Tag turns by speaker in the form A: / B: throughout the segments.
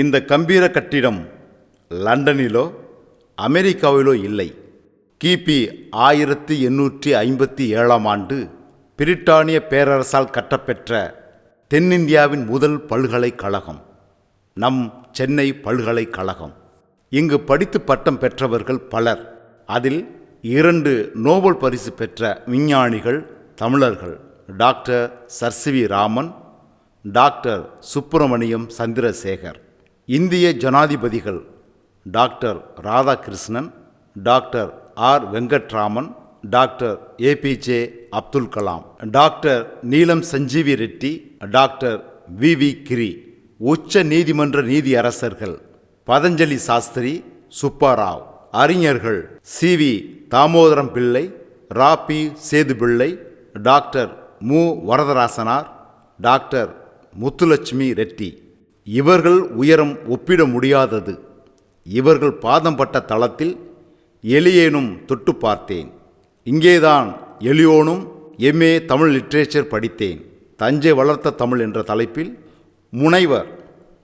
A: இந்த கம்பீர கட்டிடம் லண்டனிலோ அமெரிக்காவிலோ இல்லை. கிபி ஆயிரத்தி எண்ணூற்றி ஐம்பத்தி ஏழாம் ஆண்டு பிரிட்டானிய பேரரசால் கட்டப்பெற்ற தென்னிந்தியாவின் முதல் பல்கலைக்கழகம் நம் சென்னை பல்கலைக்கழகம். இங்கு படித்து பட்டம் பெற்றவர்கள் பலர். அதில் இரண்டு நோபல் பரிசு பெற்ற விஞ்ஞானிகள் தமிழர்கள் doctor sir C V Raman doctor Subramaniam Chandrasekhar. இந்திய ஜனாதிபதிகள் doctor Radhakrishnan doctor R. Venkataraman doctor APJ Abdul Kalam doctor Neelam Sanjiva Reddy doctor V. V. Giri உச்ச நீதிமன்ற நீதியரசர்கள் பதஞ்சலி சாஸ்திரி சுப்பாராவ் அறிஞர்கள் C. We. Damodaram Pillai rabi Sethupillai doctor மு. வரதராசனார் டாக்டர் முத்துலட்சுமி ரெட்டி. இவர்கள் உயரம் ஒப்பிட முடியாதது. இவர்கள் பாதம் பட்ட தளத்தில் எளியேனும் தொட்டு பார்த்தேன். இங்கேதான் எளியோனும் எம்ஏ தமிழ் லிட்ரேச்சர் படித்தேன். தஞ்சை வளர்த்த தமிழ் என்ற தலைப்பில் முனைவர்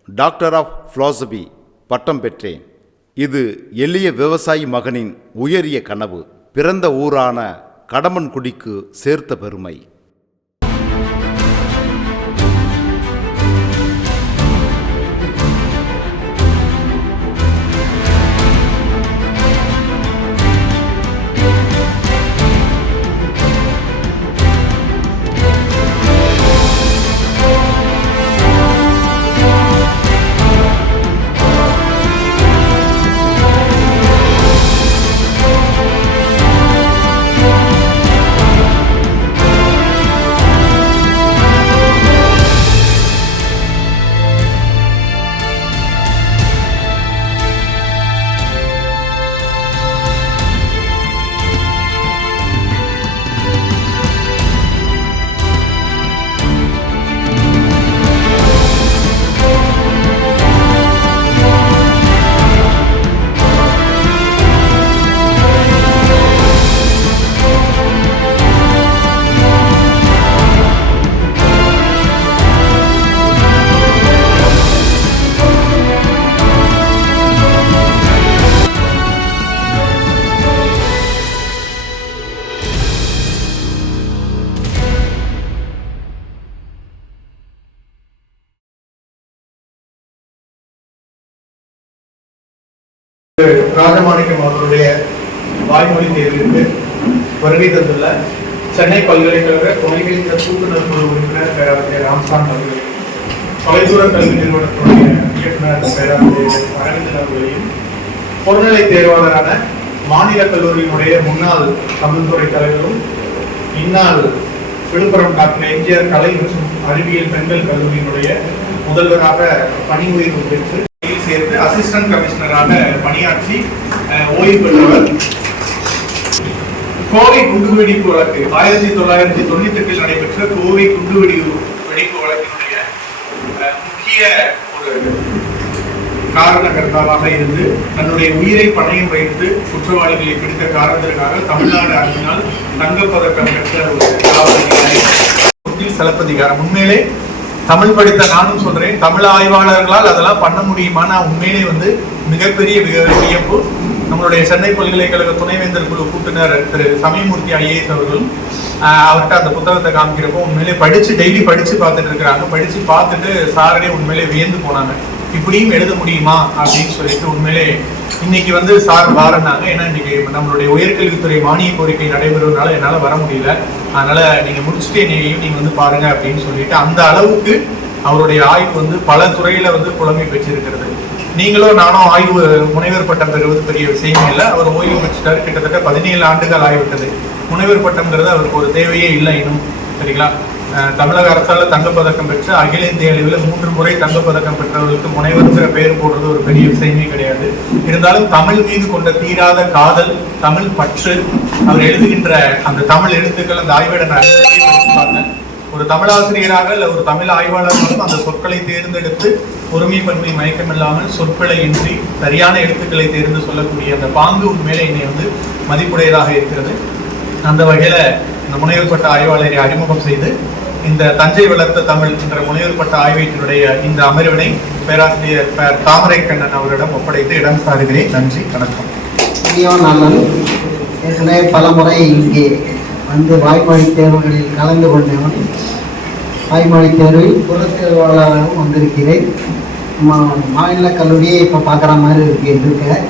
A: டாக்டர் ஆஃப் ஃபிலாசபி பட்டம் பெற்றேன். இது எளிய விவசாயி மகனின் உயரிய கனவு. பிறந்த ஊரான கடம்பன்குடிக்கு சேர்த்த பெருமை.
B: ராஜமாணிக்கம் அவர்களுடைய வாய்மொழி தேர்விற்கு வருகை தந்துள்ள சென்னை பல்கலைக்கழக துணைவேந்தர் கூட்டுநர் குழு உறுப்பினர் பேராசிரியர் ராம்சான் அவர்களையும் தொலைதூர கல்வி நிறுவனத்துடைய இயக்குனர் பேராசிரியர் அரவிந்தன் அவர்களையும் பொதுநிலை தேர்வாளரான மாநில கல்லூரியினுடைய முன்னாள் தமிழ்துறை தலைவரும் இந்நாள் விழுப்புரம் டாக்டர் எம்ஜிஆர் கலை மற்றும் அறிவியல் பெண்கள் கல்லூரியினுடைய முதல்வராக பணி உயர்வு பெற்று சேர்த்து அசிஸ்டன்ட் கமிஷனராக பணியாற்றி ஓய்வு பெற்றவர். கோவை குண்டுவெடிப்பு வழக்கு ஆயிரத்தி தொள்ளாயிரத்தி தொண்ணூத்தி எட்டில் நடைபெற்ற கோவை குண்டுவெடி வெடிப்பு வழக்கினுடைய அஹ், முக்கிய ஒரு காரணகர்த்தாவாக இருந்து தன்னுடைய உயிரை பணையம் வைத்து குற்றவாளிகளை பிடித்த காரணத்திற்காக தமிழ்நாடு அரசினால் தங்கப்பதக்கம் பெற்ற ஒரு செலப்பதிகாரம். உண்மையிலே தமிழ் படித்த நானும் சொல்றேன் தமிழ் ஆய்வாளர்களால் அதெல்லாம் பண்ண முடியுமா? நான் உண்மையிலே வந்து மிகப்பெரிய வியப்பு. நம்மளுடைய சென்னை பல்கலைக்கழக துணைவேந்தர் குழு கூட்டுனர் திரு சமயமூர்த்தி ஐஏஎஸ் அவர்களும் அவர்கிட்ட அந்த புத்தகத்தை காமிக்கிறப்போ உண்மையிலே படிச்சு டெய்லி படிச்சு பார்த்துட்டு இருக்கிறாங்க. படிச்சு பார்த்துட்டு சாரடே உண்மையிலே வியந்து போனாங்க. இப்படியும் எழுத முடியுமா? அப்படின்னு சொல்லிட்டு உண்மையிலே இன்னைக்கு வந்து சார் வாரனாங்க ஏன்னா இன்னைக்கு நம்மளுடைய உயர்கல்வித்துறை மானிய கோரிக்கை நடைபெறுவதனால என்னால வர முடியல. அதனால நீங்க முடிச்சுட்டு என்னை ஈவினிங் வந்து பாருங்க அப்படின்னு சொல்லிட்டு அந்த அளவுக்கு அவருடைய ஆய்வு வந்து பல துறையில வந்து புலமை பெற்றிருக்கிறது. நீங்களும் நானும் ஆய்வு முனைவர் பட்டம் பெறுவது பெரிய விஷயம் இல்லை. அவர் ஓய்வு பெற்றுட்டாரு. கிட்டத்தட்ட பதினேழு ஆண்டுகள் ஆகிவிட்டது. முனைவர் பட்டம்ங்கிறது அவருக்கு ஒரு தேவையே இல்லை இன்னும். சரிங்களா? தமிழக அரசால் தங்கப்பதக்கம் பெற்று அகில இந்திய அளவில் மூன்று முறை தங்கப்பதக்கம் பெற்றவர்களுக்கு முனைவருங்கிற பெயர் போடுறது ஒரு பெரிய விஷயமே கிடையாது. இருந்தாலும் தமிழ் மீது கொண்ட தீராத காதல் தமிழ் பற்று அவர் எழுதுகின்ற அந்த தமிழ் எழுத்துக்கள் அந்த ஆய்விட ஒரு தமிழாசிரியராக இல்லை ஒரு தமிழ் ஆய்வாளர்களும் அந்த சொற்களை தேர்ந்தெடுத்து பொறுமை பன்மை மயக்கமில்லாமல் சொற்களை இன்றி சரியான எழுத்துக்களை தேர்ந்து சொல்லக்கூடிய அந்த பாங்கு உண்மையிலே என்னை வந்து மதிப்புடையதாக இருக்கிறது. அந்த வகையில் இந்த முனைவர் பட்ட ஆய்வாளரை அறிமுகம் செய்து இந்த தஞ்சை வளர்த்த தமிழ் என்ற முனைவர் பட்ட இந்த அமர்வினை பேராசிரியர் தாமரை கண்ணன் அவரிடம் ஒப்படைத்து இடம் சாருகிறேன். நன்றி வணக்கம்.
C: இனியவன் ஏற்கனவே பல முறை இங்கே வந்து வாய்மொழி தேர்வுகளில் கலந்து கொண்டவன். வாய்மொழி தேர்வில் புறத்தேர்வாளராகவும் வந்திருக்கிறேன். மா- மாநில கல்லூரியை இப்போ பார்க்குற மாதிரி இருக்கு இருக்க.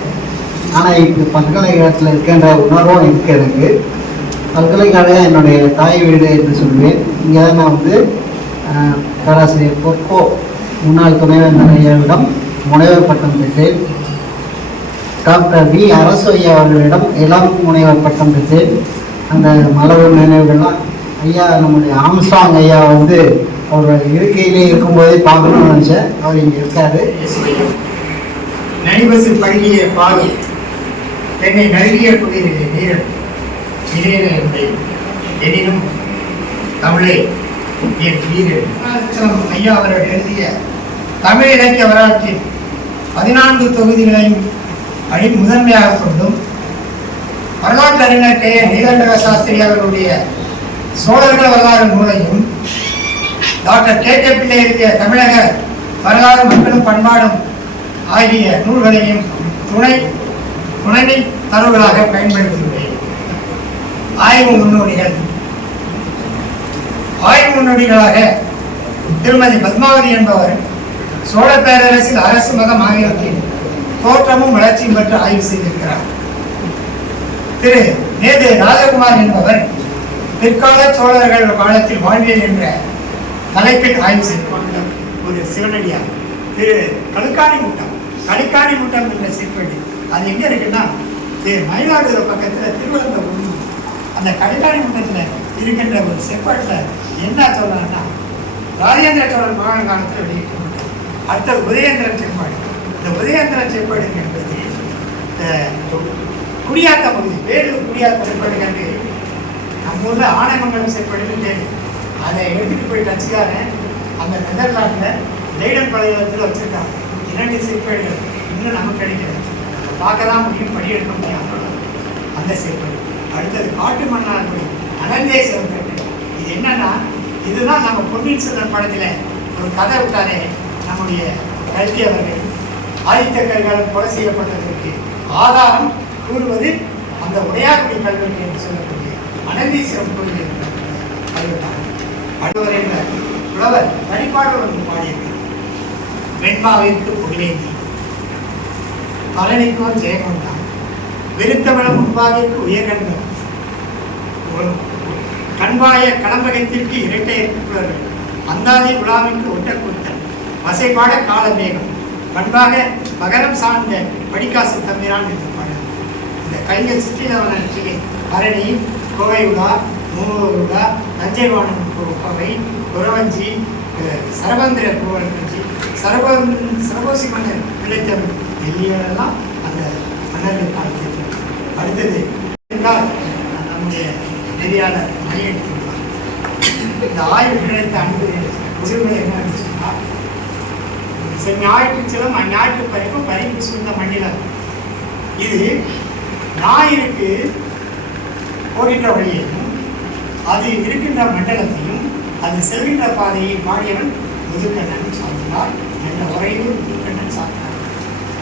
C: ஆனால் இப்போ பல்கலைக்கழகத்தில் இருக்கின்ற உணர்வும் இருக்கு எனக்கு. பல்கலைக்கழகம் என்னுடைய தாய் வீடு என்று சொல்வேன். இங்கே தான் நான் வந்து அஹ், பேராசிரியர் பொற்கோ முன்னாள் துணைவேந்தர் ஐயாவிடம் முனைவர் பட்டம் பெற்றேன். டாக்டர் வி அரசு ஐயா அவர்களிடம் இளம் முனைவர் பட்டம் பெற்றேன். அந்த மலவு நினைவுகள்லாம் ஐயா நம்முடைய ஆம்ஸ்டாங் ஐயா வந்து அவர் இருக்கையிலே இருக்கும்போதே பார்க்கணும்னு நினச்சேன். அவர் இங்கே இருக்காரு.
D: நனிபசு பழகிய பாவி என்னை நல்கிய குளிரிலே நீரன் என்பதை எனினும் தமிழே என் வீரன் ஐயா அவர்கள் எழுதிய தமிழ் இலக்கிய வரலாற்றில் பதினான்கு தொகுதிகளையும் அடி முதன்மையாக கொண்டும் வரலாற்று அறிஞர் கே. நீலண்டக சாஸ்திரி அவர்களுடைய சோழர்கள் வரலாறு நூலையும் டாக்டர் கே. கே. பிள்ளை எழுதிய தமிழக வரலாறு மக்களும் பண்பாடும் ஆகிய நூல்களையும் துணை துணை தரவுகளாக பயன்படுத்தியுள்ளது ஆய்வு முன்னோடிகள். ஆய்வு முன்னோடிகளாக திருமதி பத்மாவதி என்பவர் சோழ பேரரசில் அரசு மதம் ஆகியவற்றின் தோற்றமும் வளர்ச்சியும் பற்றி ஆய்வு செய்திருக்கிறார். திரு நேது ராஜகுமார் என்பவர் பிற்கால சோழர்கள் காலத்தில் வாழ்வியல் என்ற தலைப்பில் ஆய்வு செய்து ஒரு சிவனடியார். திரு கடுக்காணி முட்டம் கடுக்காணி முட்டம் என்ற சிற்படி அது எங்க இருக்குன்னா திரு மயிலாடுதுறை பக்கத்தில் திருவனந்தபுரம் அந்த கல்யாணி மண்டலத்தில் இருக்கின்ற ஒரு செப்பாட்டில் என்ன சொல்லலாம்னா ராஜேந்திர சோழன் மகான் காலத்தில் வெளியிட்டு அடுத்தது உதயேந்திரன் செப்பாடு. இந்த உதயேந்திரன் செப்பாடு என்பது அஹ், குடியாத்த பகுதி வேலூர் குடியாத்த செப்பாடு கண்டு நம்ம ஊரில் ஆனைமங்கலம் செப்படின்னு பேரு. அதை எடுத்துகிட்டு போய் டச்சுக்காரன் அந்த நெதர்லாண்டில் லைடன் பழையத்தில் வச்சுருக்காங்க இரண்டு செப்பேடுகள் இன்னும் நமக்கு கிடைக்கல. பார்க்க தான் முடியும் படி எடுக்க முடியும். அந்த செப்பேடு. அடுத்தது காட்டு மன்னார்குடி அனந்தே சிவப்பேட்டு இது என்னன்னா இதுதான் நம்ம பொன்னியின் செல்வன் படத்தில் ஒரு கதை விட்டாரே நம்முடைய கல்வி அவர்கள் ஆதித்த கரிகாலன் கொலை செய்யப்பட்டதற்கு ஆதாரம் கூறுவது அந்த உடையார்குடி கல்வெட்டு என்று சொல்லக்கூடிய அனந்தீஸ்வரம் கோயில் என்ற கல்வெட்டாகும். அடுவர் என்ற புலவர் வழிபாடு ஒன்று பாடியிருக்கிறார். வெண்பாவிற்கு புகழேந்தி. பழனிக்கோர் ஜெயகொண்டான் விருத்தவளம் முன்பாவிற்கு உயர்கண்டம் கண்பாய கடம்பகத்திற்கு இரட்டை இருக்கிறார்கள் அந்தாதி விழாவிற்கு ஒட்டக்கூத்தன் வசைபாட காலமேகம் பண்பாக மகரம் சார்ந்த படிக்காசு தம்பிரான் என்று பாடல். இந்த கலைஞர் சுற்றிலவனிலே பரணி கோவை உலா மூவர் உலா தஞ்சை வாணன் கோவை குரவஞ்சி சரபந்திர கோவல் கட்சி சரபந்த் சரபோசி மன்னர் பிள்ளைத்தமிழ் எல்லாம் அந்த மன்னர்கள் காலத்தில் அடுத்தது என்றால் நம்முடைய நெறியாளர் மணியெடுத்துள்ளார் இந்த ஆய்வு கிடைத்த அன்பு உரிமை என்ன சொன்னால் ஞாயிற்றுச்சிலம் அந்நாட்டு பறிப்பு பறிப்பு சூழ்ந்த மண்ணிலம் இது ஞாயிற்கு போகின்ற வழியையும் அது இருக்கின்ற மண்டலத்தையும் அது செல்கின்ற பாதையை பாடியவன் முதுக்கண்ணன் சார்ந்தார் என்ற உரையில் முதுக்கண்ணன் சார்ந்தார்.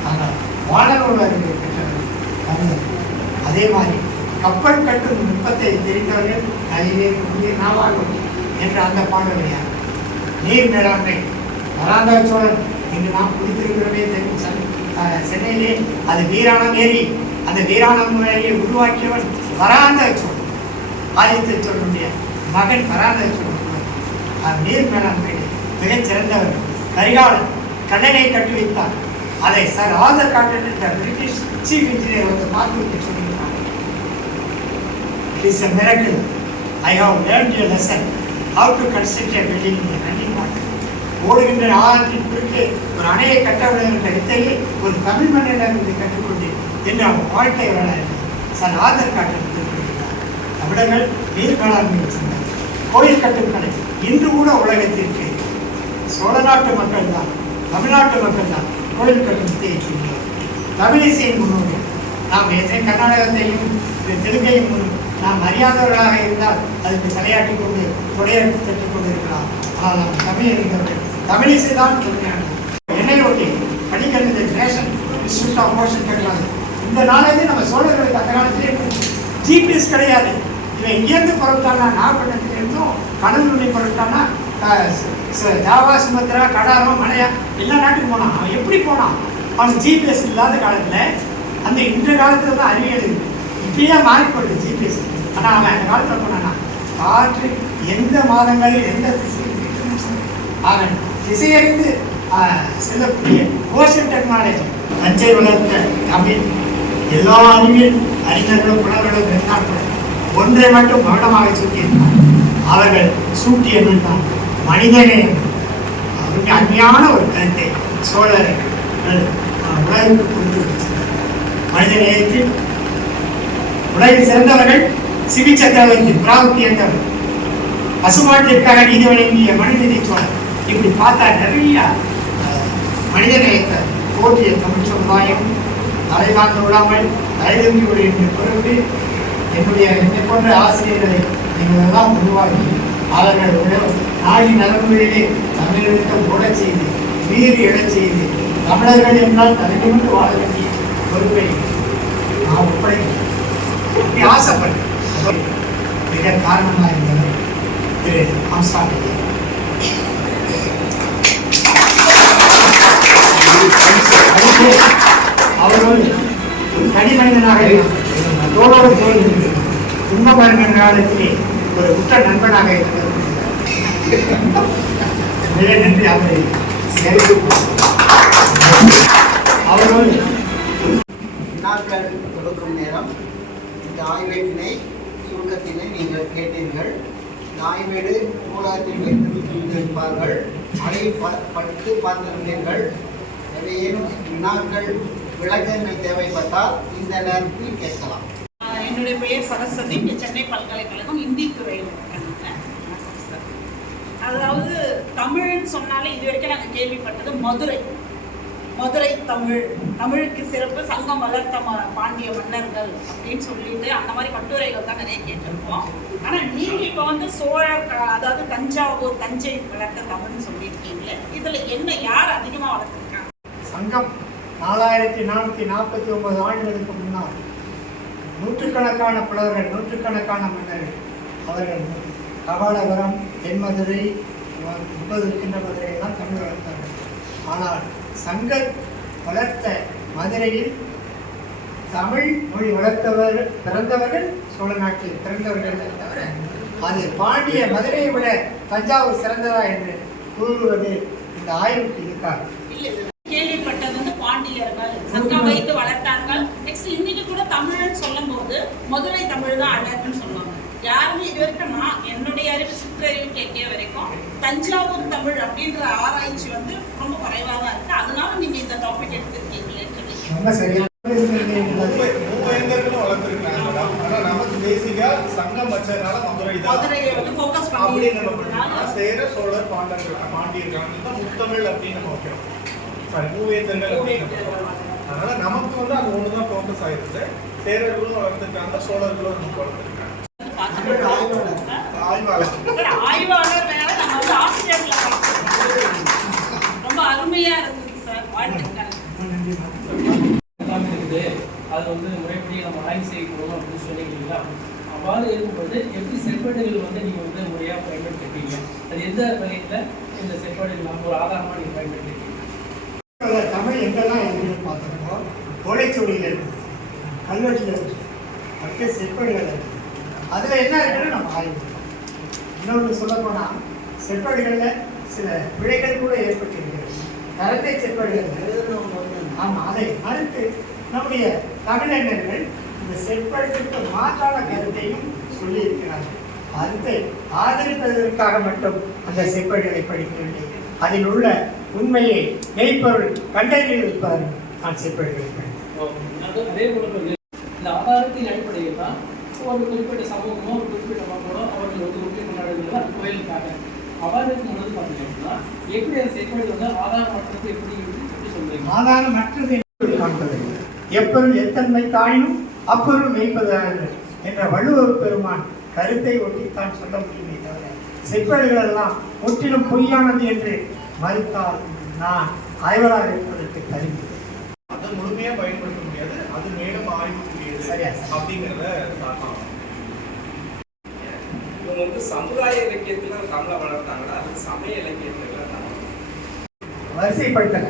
D: ஆனால் வாழ அறிவு பெற்றவர் தமிழர் அதே மாதிரி கப்பல் கட்டும் நுட்பத்தை தெரிந்தவர்கள் அதிலே உயிர் நாவாகும் என்ற அந்த பாடலையார் நீர் மேலாண்மை. வராந்தா சோழன் இன்று நாம் குடித்திருக்கிறோமே தெரியும் சென்னையிலே. அது வீராணம் ஏரி அந்த வீராணம் ஏரியை உருவாக்கியவன் வராந்த சோழன். ஆதித்த சோழனுடைய மகன் வராந்த சோழன் நீர் மேலாண்மை மிகச் சிறந்தவர். கரிகாலன் கண்ணனை கட்டி வைத்தார் அதை சார் ஆதர் காட்டன் என்ற பிரிட்டிஷ் சீஃப் இன்ஜினியர் வந்து பார்த்துவிட்டு It is a miracle. I have learned a lesson how to construct a building in a running water. ஓடுகின்ற ஆழத்தின் குறுக்கே ஒரு அணையை கட்டவிட என்ற வித்தையை ஒரு தமிழ் மன்னரிடமிருந்து கற்றுக்கொண்டு என்று அவன் வாழ்க்கை வரலாறு சார் ஆதர் காட்டன் குறிப்பிட்டார் தமிழர்கள் நீர் மேலாண்மை வச்சிருந்தார் கோயில் கட்டும் கலை இன்று கூட உலகத்திற்கு சோழ நாட்டு மக்கள் தான் தமிழ்நாட்டு மக்கள் தான் கோயில் கட்டும் வித்தையை தமிழிசையின் முன்னோடி நாம் எத்தனை கர்நாடகத்தையும் தெலுங்கையும் நாம் அறியாதவர்களாக இருந்தால் அதுக்கு தலையாட்டி கொண்டு கொடையெடுத்து கொண்டு கொண்டிருக்கிறார் ஆனால் நாம் தமிழ் தமிழிசை தான் தொழிலாளர் என்னை ஒட்டி படிக்கிறது nation institute of motion technology இந்த நாலேஜ் நம்ம சோழர்களுக்கு அந்த காலத்திலே ஜிபிஎஸ் கிடையாது. இவன் இங்கேருந்து புறப்பட்டானா நாகப்பட்டினத்துலேருந்தும் கடல் புறப்பட்டானா பொருட்டானா ச- ஜாவா சுமத்ரா கடாரம் மலையா எல்லா நாட்டுக்கு போனான். அவன் எப்படி போனான்? அவனுக்கு ஜிபிஎஸ் இல்லாத காலத்தில் அந்த இந்த காலத்தில் தான் அறிவியல் இருக்கு. இப்பயே மாறி ஜிபிஎஸ் ஆனால் அவன் அந்த காலத்தில் காற்று எந்த மாதங்களில் எந்த திசையில் இருக்குன்னு சொல்லி அவன் திசையறிந்து ஆஹ், செல்லக்கூடிய ஓஷன் டெக்னாலஜி தஞ்சை வளர்த்த தமிழ் எல்லா அறிவியல் அறிஞர்களும் புலர்களும் இருந்தார்கள் ஒன்றை மட்டும் கவனமாக சூட்டியிருந்தார் அவர்கள் சூட்டிய தான் மனிதனே அவருடைய அருமையான ஒரு கருத்தை சோழர் உலகிற்கு கொடுத்து மனித நேயத்தில் உலகில் சிறந்தவர்கள் சிவி சக்கரவர்த்தி பிராவுக்கு என்றவர் பசுமாட்டிற்காக நீதி வழங்கிய மனிதனை சோழர் இப்படி பார்த்தா நிறைய அஹ், மனித போற்றிய தமிழ் சமுதாயம் தலைவாங்க விடாமல் தலைதம்பி விடு என்று பொருட்டு என்னுடைய என்னை போன்ற ஆசிரியர்களை நீங்கள் உருவாக்கி அவர்கள் நாடி நலன்களிலே தமிழகத்தை ஓடச் செய்து வீர் எழச் செய்து தமிழர்கள் என்றால் தலைநிமிர்ந்து வாழ வேண்டிய பொறுப்பை நான் ஒப்படைக்கிறேன். ஆசைப்பட்டேன். சொல் மிக காரணமாக இருந்தவர் திரு ஆம்சாமி அவர்கள் ஒரு தனி மனிதனாக இருந்தார். தோளோடு தோள் துன்ப துன்பமரங்க காலத்திலே ஒரு உற்ற நண்பனாக இருந்தவர் மிக நன்றி அவரை சேர்த்து அவர்கள்
C: வினாக்கள் கொடுக்கும் நேரம். இந்த ஆய்வேட்டினை சுருக்கத்தினை நீங்கள் கேட்டீர்கள். இந்த ஆய்வேடு இருப்பார்கள் வைத்திருப்பார்கள் அதை ப- படித்து பார்த்திருந்தீர்கள். எதையேனும் வினாக்கள் விளக்கங்கள் தேவைப்பட்டால் இந்த நேரத்தில் கேட்கலாம்.
E: என்னுடைய பெயர் சரஸ்வதி. சென்னை பல்கலைக்கழகம் இந்தி துறையில் அதாவது தமிழ்னு சொன்னாலே இது வரைக்கும் நாங்கள் கேள்விப்பட்டது மதுரை. மதுரை தமிழ் தமிழுக்கு சிறப்பு சங்கம் வளர்த்த ம- பாண்டிய மன்னர்கள் அப்படின்னு சொல்லிட்டு அந்த மாதிரி கட்டுரைகள் தான் நிறைய கேட்டிருக்கோம். ஆனால் நீங்க இப்போ வந்து சோழர் அதாவது தஞ்சாவூர் தஞ்சை வளர்த்த தமிழ்னு சொல்லியிருக்கீங்களே இதுல என்ன யார் அதிகமாக வளர்த்துருக்காங்க?
D: சங்கம் நாலாயிரத்தி நானூற்றி நாற்பத்தி ஒன்பது ஆண்டுகளுக்கு முன்னால் நூற்றுக்கணக்கான புலவர்கள் நூற்றுக்கணக்கான மன்னர்கள் அவர்கள் கபாலபுரம் தென்மதுரை முப்பது இருக்கின்ற மதுரையெல்லாம் தமிழ் வளர்த்தார்கள். ஆனால் சங்க வளர்த்த மதுரையில் தமிழ் மொழி வளர்த்தவர் பிறந்தவர்கள் சோழ நாட்டில் பிறந்தவர்கள் தவிர அது பாண்டிய மதுரையை விட தஞ்சாவூர் சிறந்ததா என்று கூறுவது இந்த ஆய்வுக்கு இருக்காது
E: கேள்விப்பட்டது வந்து பாண்டியர்கள் சங்கம் வைத்து வளர்த்தார்கள். நெக்ஸ்ட் இன்னைக்கு கூட தமிழ்னு சொல்லும்போது மதுரை தமிழ் தான் அழகுன்னு சொல்லுவாங்க. யாருமே இது வரைக்கும் நான் அறிவு சிற்றறிவு கேட்கிய வரைக்கும் தஞ்சாவூர் தமிழ் அப்படின்ற ஆராய்ச்சி வந்து ரொம்ப குறைவாக தான் இருக்கு. அதனால நீங்க இந்த டாபிக்
B: சேர சோழர் பாண்டர்கள் பாண்டியர்கள் தான் முத்தமிழ் அப்படின்னு நம்ம வைக்கிறோம். சாரி மூவேந்தர்கள் அப்படின்னு நம்ம சொல்றோம். அதனால நமக்கு வந்து அது ஒன்று தான் ஃபோக்கஸ் ஆயிருக்கு சேரர்களும் வளர்த்துருக்காங்க சோழர்களும் நமக்கு வளர்த்துருக்காங்க.
C: தமிழ் ஆய்வாளர்
E: வேற நம்ம வந்து ஆசிரியர்களை. ரொம்ப அருமையா இருந்தது சார். வாழ்த்துக்கள்.
F: இருக்குது. அது வந்து முறைப்படி நம்ம ஆய்வு செய்யணும் அப்படின்னு சொன்னீங்க அவ்வாறு இருக்கும்போது எப்படி செப்பேடுகள் வந்து நீங்கள் வந்து முறையாக பயன்படுத்திருக்கீங்க? அது எந்த வகையில் இந்த செப்பேடுகள் நம்ம ஒரு ஆதாரமாக நீங்கள் பயன்படுத்திருக்கீங்க?
D: தமிழ் எங்கெல்லாம் பார்த்துருக்கோம் ஓலைச்சுவடியில் இருக்கு. கல்வெட்டில் இருக்கு. அடுத்த செப்பேடுகள் இருக்கு. அதில் என்ன இருக்குன்னு நம்ம ஆய்வு பண்ணோம். இன்னொன்று சொல்லப்போனால் செப்பேடுகளில் சில பிழைகள் கூட ஏற்பட்டிருக்கிறது. தரத்தை செப்பேடுகள் ஆமாம் அதை மறுத்து நம்முடைய தமிழறிஞர்கள் இந்த செப்பேடுக்கு மாற்றான கருத்தையும் சொல்லியிருக்கிறார்கள். கருத்தை ஆதரிப்பதற்காக மட்டும் அந்த செப்பேடுகளை படிக்கவில்லை. அதில் உள்ள உண்மையை மெய்ப்பொருள் கண்டறிவிப்பார் நான் செப்பேடுகளை படித்தேன்.
F: இந்த ஆதாரத்தின் அடிப்படையில் ஒரு குறிப்பிட்ட சமூகமோ ஒரு குறிப்பிட்ட மக்களோ அவர்கள் வந்து உரிமை கொண்டாடுகிறதா கோயிலுக்காக அவ்வாறு இருக்கும்போது பார்த்தீங்கன்னா எப்படி அந்த செப்பேடு வந்து ஆதாரமற்றது எப்படி எப்படி சொல்றீங்க.
D: ஆதாரம் மற்றது என்று காண்பதில்லை எப்பொருள் எத்தன்மை தாயினும் அப்பொருள் மெய்ப்பதாக என்ற வள்ளுவர் பெருமான் கருத்தை ஒட்டி தான் சொல்ல முடியுமே தவிர செப்பேடுகள் எல்லாம் முற்றிலும் பொய்யானது என்று மறுத்தால் நான் ஆய்வராக இருப்பதற்கு தருகிறேன்
B: அதை முழுமையா பயன்படுத்த முடியாது. அது மேலும்
D: சரியா.
B: அப்படிங்கிறத காரணம்
G: இவங்க வந்து சமுதாய இலக்கியத்துல தமிழை வளர்த்தாங்களா? அது சமய இலக்கியத்துல தமிழ்
D: வரிசைப்படுத்தல.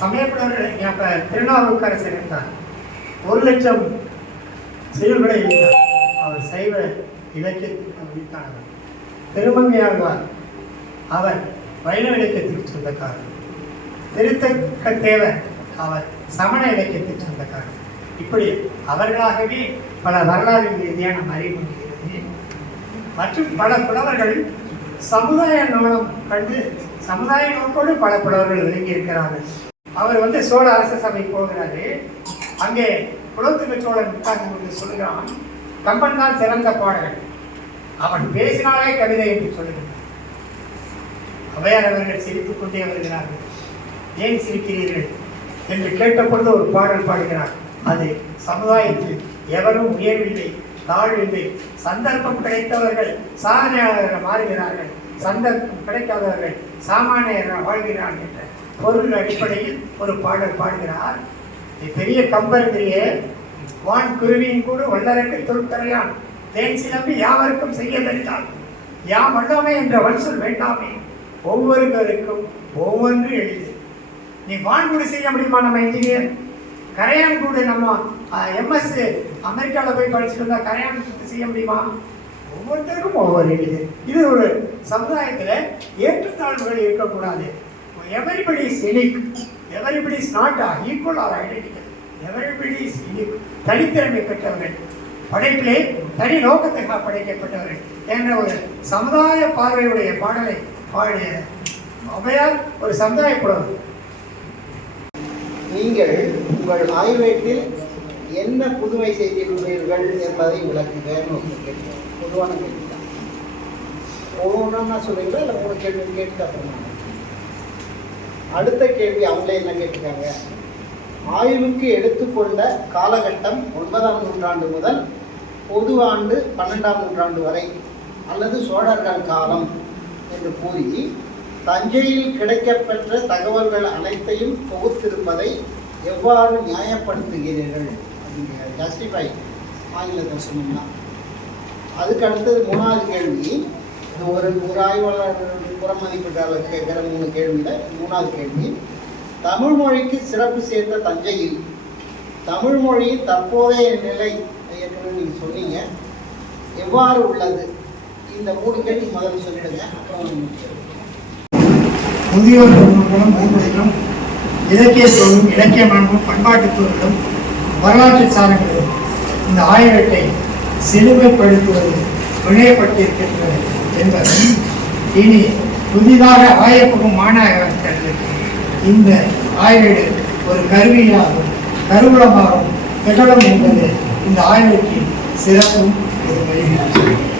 D: சமயப்படவர்கள் அப்ப திருநாவுக்கரசர் இருந்தார். ஒரு லட்சம் செயல்களை எழுதினார் அவர் சைவ இலக்கியத்திற்கு உரித்தானவர் திருமங்கையாழ்வார் அவர் வைணவ இலக்கியத்திற்கு சொந்தக்காரர். திருத்தக்க தேவர் அவர் சமண இலக்கியத்திற்கு சொந்தக்காரர். இப்படி அவர்களாகவே பல வரலாறு ரீதியாக நாம் அறிய முடிகிறது. மற்றும் பல புலவர்கள் சமுதாய நூலம் கண்டு சமுதாய நோக்கோடு பல புலவர்கள் விளங்கி இருக்கிறார்கள். அவர் வந்து சோழ அரச சபை போகிறாரு. அங்கே குலத்துக்கு சோழன் உட்கார்ந்து கொண்டு சொல்கிறான் கம்பன் தான் சிறந்த பாடகன். அவன் பேசினாலே கவிதை என்று சொல்லுகிறான். அவையார் அவர்கள் சிரித்துக் கொண்டே வருகிறார்கள். ஏன் சிரிக்கிறீர்கள்? என்று கேட்டபொழுது ஒரு பாடல் பாடுகிறார்கள் அது சமுதாயத்தில் எவரும் உயர்வில்லை தாழ்வில்லை. சந்தர்ப்பம் கிடைத்தவர்கள் சாதனையாளர்கள் மாறுகிறார்கள். சந்தர்ப்பம் கிடைக்காதவர்கள் சாமானியர்கள் வாழ்கிறார்கள் என்ற பொருள் அடிப்படையில் ஒரு பாடல் பாடுகிறார். பெரிய கம்பருங்கிறிய வான் குருவியின் கூட வல்லரக்கு தொல்கரையான். தேன் சிலம்பி யாவருக்கும் செய்ய தரித்தால் யாம் வல்லோமே என்ற வன்சொல் வேண்டாமே. ஒவ்வொருவருக்கும் ஒவ்வொன்று எளிது. நீ வான்குடி செய்ய முடியுமா நம்ம இன்ஜினியர் கரையான் கூட நம்ம எம்எஸ் அமெரிக்காவில் போய் படிச்சுட்டு இருந்தால் கரையான் கூடு செய்ய முடியுமா? ஒவ்வொருத்தருக்கும் ஒவ்வொரு இது இது ஒரு சமுதாயத்தில் ஏற்றத்தாழ்வுகள் இருக்கக்கூடாது. Everybody is unique everybody is not equal or identical everybody is unique தனித்திறமை பெற்றவர்கள் படைப்பிலே தனி நோக்கத்துக்காக படைக்கப்பட்டவர்கள் என்ற ஒரு சமுதாய பார்வையுடைய பாடலை பாடிய ஔவையார் ஒரு சமுதாய புலவர்
C: நீங்கள் உங்கள் ஆய்வேட்டில் என்ன புதுமை செய்திருக்கிறீர்கள் என்பதை விளக்குங்கன்னு ஒரு பொதுவான கேள்வி தான். ஒவ்வொன்றா சொல்றீங்களா? இல்லை மூணு கேள்வி கேட்டு அப்புறமா? அடுத்த கேள்வி அவங்களே என்ன கேட்டிருக்காங்க? ஆய்வுக்கு எடுத்துக்கொண்ட காலகட்டம் ஒன்பதாம் நூற்றாண்டு முதல் பொது ஆண்டு பன்னெண்டாம் நூற்றாண்டு வரை அல்லது சோழர்கள் காலம் என்று கூறி தஞ்சையில் கிடைக்கப்பெற்ற தகவல்கள் அனைத்தையும் தொகுத்திருப்பதை எவ்வாறு நியாயப்படுத்துகிறீர்கள்? அப்படிங்கிற ஜஸ்டிஃபை ஆங்கிலத்தில் சொன்னீங்கன்னா அதுக்கு அடுத்தது மூணாவது கேள்வி. இது ஒரு ஒரு ஆய்வாளர் புறமதிப்பீட்டாளர் கேட்குற மூணு கேள்வியில் மூணாவது கேள்வி. தமிழ் மொழிக்கு சிறப்பு சேர்ந்த தஞ்சையில் தமிழ் மொழியின் தற்போதைய நிலை ஏற்கனவே நீங்கள் சொன்னீங்க. எவ்வாறு உள்ளது? இந்த மூணு கேள்வி முதல்ல சொல்லிடுங்க அப்புறம் முடிச்சிடுங்க.
D: முதியோர் குடும்பங்களும் மேம்படுத்தலும் இலக்கிய தோறும் இலக்கிய மரபும் பண்பாட்டு தோறும் வரலாற்று சாரங்களும் இந்த ஆய்வேட்டை செழுமைப்படுத்துவது இணையப்பட்டிருக்கின்றது என்பதும் இனி புதிதாக ஆயப்படும் மாணவர்களுக்கு இந்த ஆய்வேடு ஒரு கருவியாகும் கருவூலமாகவும் திகழும் என்பது இந்த ஆய்வுக்கு சிறப்பும்
B: ஒரு வழிகாட்டு